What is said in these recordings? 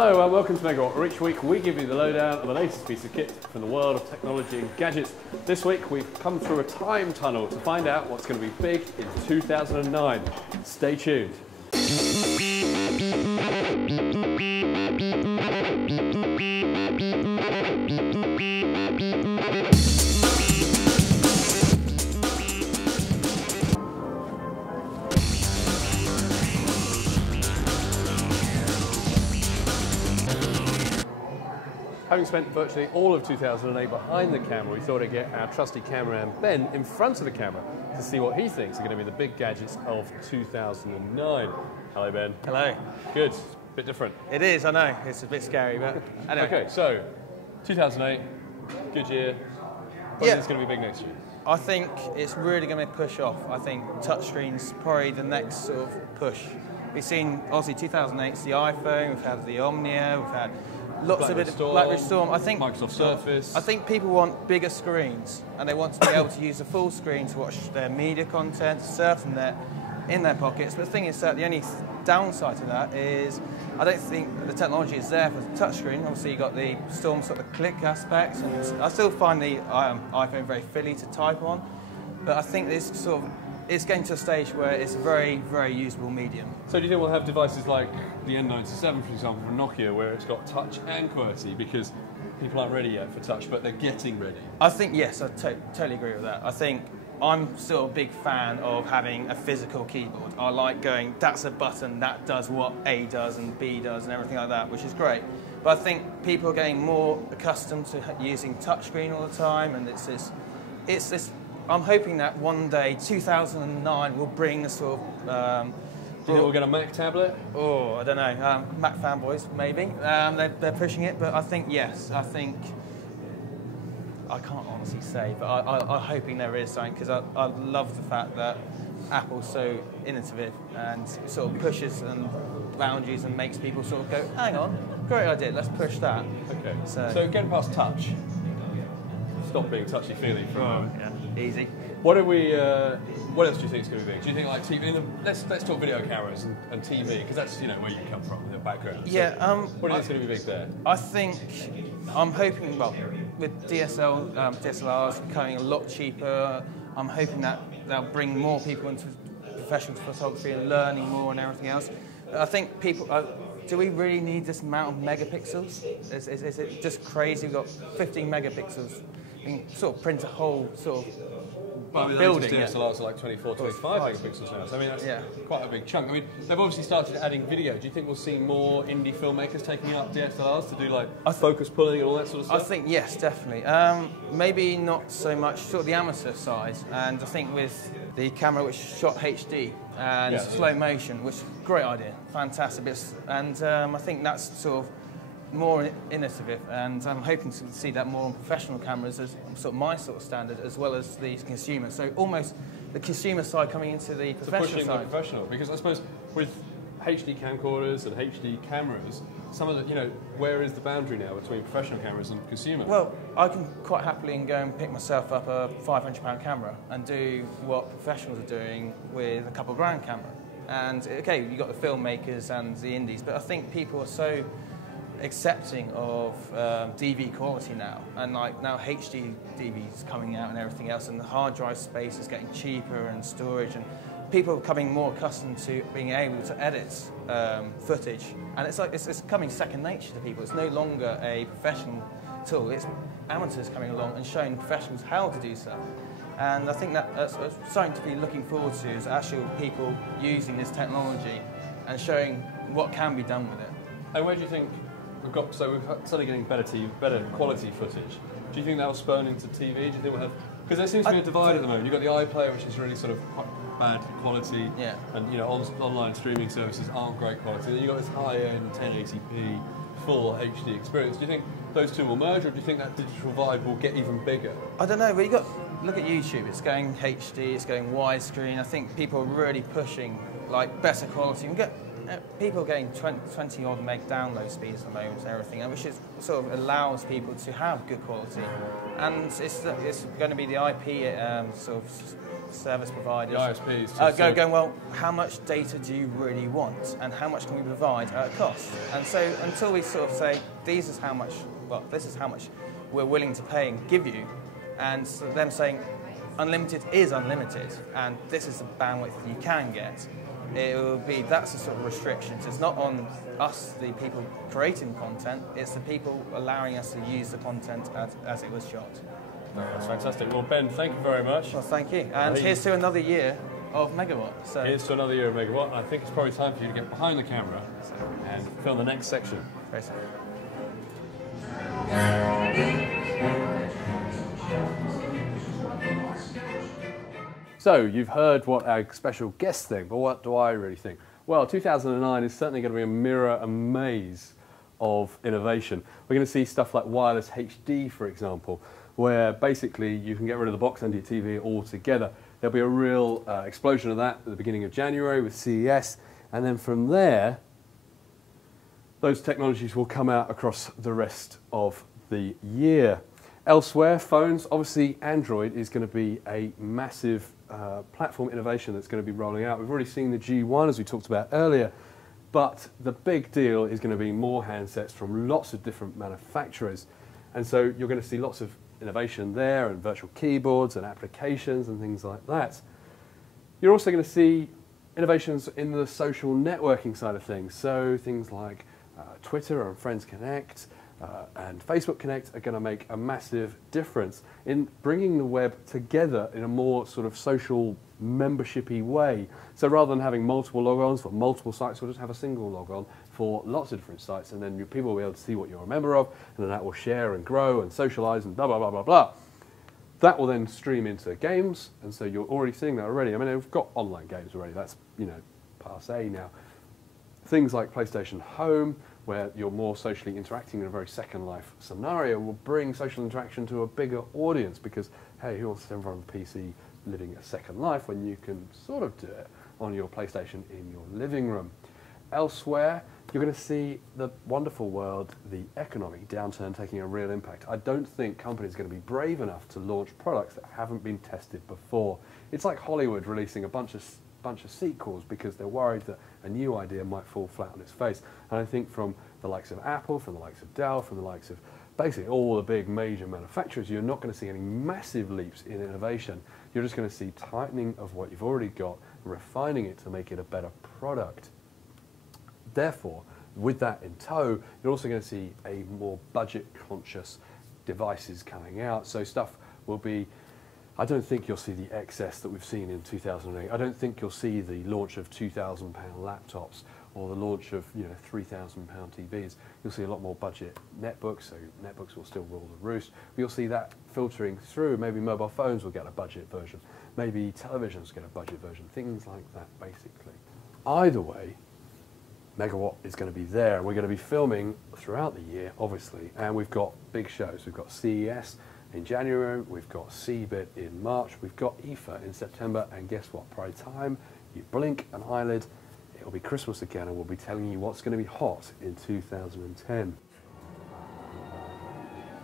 Hello and welcome to Megawhat, where each week we give you the lowdown of the latest piece of kit from the world of technology and gadgets. This week we've come through a time tunnel to find out what's going to be big in 2009. Stay tuned. Having spent virtually all of 2008 behind the camera, we thought I'd get our trusty cameraman Ben in front of the camera to see what he thinks are going to be the big gadgets of 2009. Hello, Ben. Hello. Good. Bit different. It is, I know. It's a bit scary, but anyway. Okay, so 2008, good year. What do you think is going to be big next year? I think it's really going to push off. I think touchscreens probably the next sort of push. We've seen, obviously, 2008 it's the iPhone, we've had the Omnia, we've had lots of it. BlackBerry Storm. I think Microsoft Surface. I think people want bigger screens, and they want to be able to use the full screen to watch their media content, surf the net in their pockets. But the thing is that the only downside to that is I don't think the technology is there for the touchscreen. Obviously, you've got the Storm sort of click aspects, and I still find the iPhone very fiddly to type on. But I think this sort of it's getting to a stage where it's a very, very usable medium. So do you think we'll have devices like the N97, for example, from Nokia, where it's got touch and QWERTY, because people aren't ready yet for touch, but they're getting ready? I think, yes, I totally agree with that. I think I'm still a big fan of having a physical keyboard. I like going, that's a button, that does what A does and B does and everything like that, which is great. But I think people are getting more accustomed to using touchscreen all the time, and it's this I'm hoping that one day, 2009, will bring a sort of... Do you think we'll get a Mac tablet? Oh, I don't know. Mac fanboys, maybe. They're pushing it, but I think, yes. I think... I can't honestly say, but I'm hoping there is something, because I love the fact that Apple's so innovative and sort of pushes and boundaries and makes people sort of go, hang on, great idea, let's push that. Okay. So getting past touch. Stop being touchy-feely for a moment. Yeah, easy. What else do you think is going to be big? Do you think like TV? Let's talk video cameras and TV, because that's where you come from, the background. Yeah. So what do you think is going to be big there? I think I'm hoping with DSLRs becoming a lot cheaper. I'm hoping that they'll bring more people into professional photography and learning more and everything else. I think people. Do we really need this amount of megapixels? Is it just crazy? We've got 15 megapixels. You can sort of print a whole sort of building. DSLRs are like 24, 25 megapixels now. So I mean, that's quite a big chunk. I mean, they've obviously started adding video. Do you think we'll see more indie filmmakers taking up DSLRs to do like focus pulling and all that sort of stuff? I think yes, definitely. Maybe not so much sort of the amateur side. And I think with the camera which shot HD and slow motion, which great idea, fantastic bits. And I think that's sort of more innovative, and I'm hoping to see that more on professional cameras as sort of my sort of standard, as well as the consumer. So almost the consumer side coming into the professional side. The professional, because I suppose with HD camcorders and HD cameras, some of the where is the boundary now between professional cameras and consumer? Well, I can quite happily go and pick myself up a £500 camera and do what professionals are doing with a couple of grand camera. And okay, you've got the filmmakers and the indies, but I think people are so accepting of DV quality now, and like now HD DV's coming out and everything else, and the hard drive space is getting cheaper and storage, and people are becoming more accustomed to being able to edit footage, and it's coming second nature to people. It's no longer a professional tool, it's amateurs coming along and showing professionals how to do so. And I think that's something to be looking forward to, is actual people using this technology and showing what can be done with it. And where do you think we've started getting better quality footage? Do you think that will spurn into TV? Do you think we'll have, because there seems to be a divide at the moment. You've got the iPlayer, which is really sort of quite bad quality, and online streaming services aren't great quality. Then you've got this high-end 1080p full HD experience. Do you think those two will merge, or do you think that digital divide will get even bigger? I don't know. But look at YouTube. It's going HD. It's going widescreen. I think people are really pushing like better quality. We get people are getting 20 odd meg download speeds at the moment and everything, which is sort of allows people to have good quality. And it's going to be the IP sort of service providers. The ISPs. Going, well, how much data do you really want, and how much can we provide at a cost? And so until we sort of say, this is how much we're willing to pay and give you, and so them saying, unlimited is unlimited, and this is the bandwidth you can get. That's the sort of restrictions. It's not on us, the people creating content, it's the people allowing us to use the content as it was shot. That's fantastic. Well, Ben, thank you very much. Well, thank you. And here's to another year of Megawhat. So. Here's to another year of Megawhat. I think it's probably time for you to get behind the camera and film the next section. Very soon. So, you've heard what our special guests think, but what do I really think? Well, 2009 is certainly going to be a mirror and maze of innovation. We're going to see stuff like wireless HD, for example, where basically you can get rid of the box under your TV altogether. There'll be a real explosion of that at the beginning of January with CES, and then from there, those technologies will come out across the rest of the year. Elsewhere, phones, obviously Android is going to be a massive platform innovation that's going to be rolling out. We've already seen the G1 as we talked about earlier, but the big deal is going to be more handsets from lots of different manufacturers. And so you're going to see lots of innovation there, and virtual keyboards and applications and things like that. You're also going to see innovations in the social networking side of things. So things like Twitter and Friends Connect and Facebook Connect are going to make a massive difference in bringing the web together in a more sort of social membership-y way. So rather than having multiple logons for multiple sites, we'll just have a single logon for lots of different sites, and then people will be able to see what you're a member of, and then that will share and grow and socialize and blah, blah, blah, blah, blah. That will then stream into games, and so you're already seeing that already. I mean, we've got online games already. That's, passé now. Things like PlayStation Home, where you're more socially interacting in a very Second Life scenario, will bring social interaction to a bigger audience because, hey, who wants to stand in front of a PC living a Second Life when you can sort of do it on your PlayStation in your living room? Elsewhere, you're going to see the wonderful world, the economic downturn taking a real impact. I don't think companies are going to be brave enough to launch products that haven't been tested before. It's like Hollywood releasing a bunch of sequels because they're worried that a new idea might fall flat on its face. And I think from the likes of Apple, from the likes of Dell, from the likes of basically all the big major manufacturers, you're not going to see any massive leaps in innovation. You're just going to see tightening of what you've already got, refining it to make it a better product. Therefore, with that in tow, you're also going to see a more budget-conscious devices coming out. So stuff will be, I don't think you'll see the excess that we've seen in 2008. I don't think you'll see the launch of £2,000 laptops or the launch of £3,000 TVs. You'll see a lot more budget netbooks, so netbooks will still rule the roost. But you'll see that filtering through. Maybe mobile phones will get a budget version. Maybe televisions get a budget version. Things like that, basically. Either way, Megawhat is going to be there. We're going to be filming throughout the year, obviously, and we've got big shows. We've got CES in January, we've got CeBIT in March, we've got IFA in September, and guess what? By the time you blink an eyelid, it'll be Christmas again, and we'll be telling you what's going to be hot in 2010.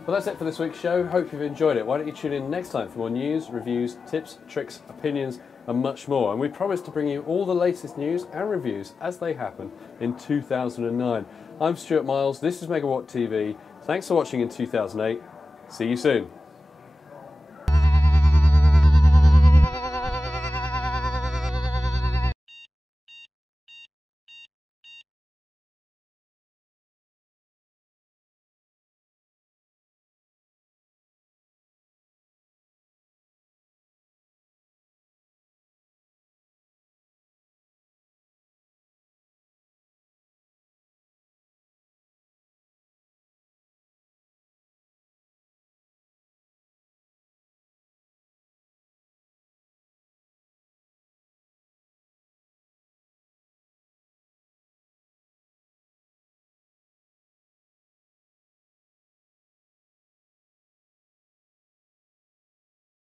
Well, that's it for this week's show. Hope you've enjoyed it. Why don't you tune in next time for more news, reviews, tips, tricks, opinions, and much more. And we promise to bring you all the latest news and reviews as they happen in 2009. I'm Stuart Miles. This is Megawhat TV. Thanks for watching in 2008. See you soon.